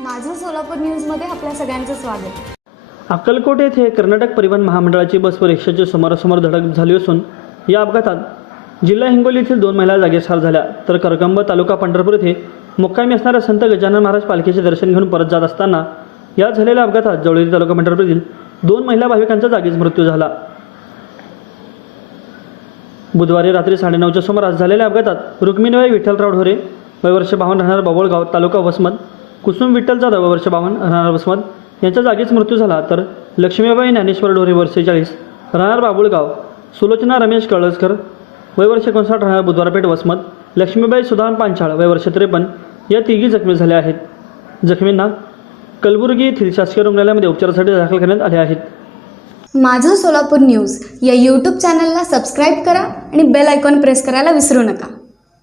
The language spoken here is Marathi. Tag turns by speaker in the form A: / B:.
A: माझं सोलापूर न्यूजमध्ये आपल्या सगळ्यांचं स्वागत.
B: अक्कलकोट येथे कर्नाटक परिवहन महामंडळाची बस व रिक्षाची समोरासमोर धडक झाली असून या अपघातात जिल्हा हिंगोली येथील दोन महिला जागेसार झाल्या. तर करकंब तालुका पंढरपूर येथे मुक्कामी असणाऱ्या संत गजानन महाराज पालखीचे दर्शन घेऊन परत जात असताना या झालेल्या अपघातात जवळील तालुका पंढरपूर येथील दोन महिला भाविकांचा जागीच मृत्यू झाला. बुधवारी रात्री साडेनऊच्या सुमारास झालेल्या अपघातात रुक्मिणीबाई विठ्ठलराव ढोरे वयवर्ष बावन्न राहणार बाबोळगाव तालुका वसमत कुसुम विठ्ठल जाधव वर्ष बावन्न राहणार वसमत यांच्या जागीच मृत्यू झाला तर लक्ष्मीबाई ज्ञानेश्वर ढोरे वर्ष चाळीस. राहणार बाबुळगाव. सुलोचना रमेश कळसकर. वयवर्ष एकोणसाठ राहणार बुधवारपेठ वसमत. लक्ष्मीबाई सुधान पांचाळ वयवर्ष त्रेपन्न. या तिघी जखमी झाल्या आहेत. जखमींना कलबुर्गी येथील शासकीय रुग्णालयामध्ये उपचारासाठी दाखल करण्यात आले आहेत.
A: माझं सोलापूर न्यूज या यूट्यूब चॅनलला सबस्क्राईब करा आणि बेल आयकॉन प्रेस करायला विसरू नका.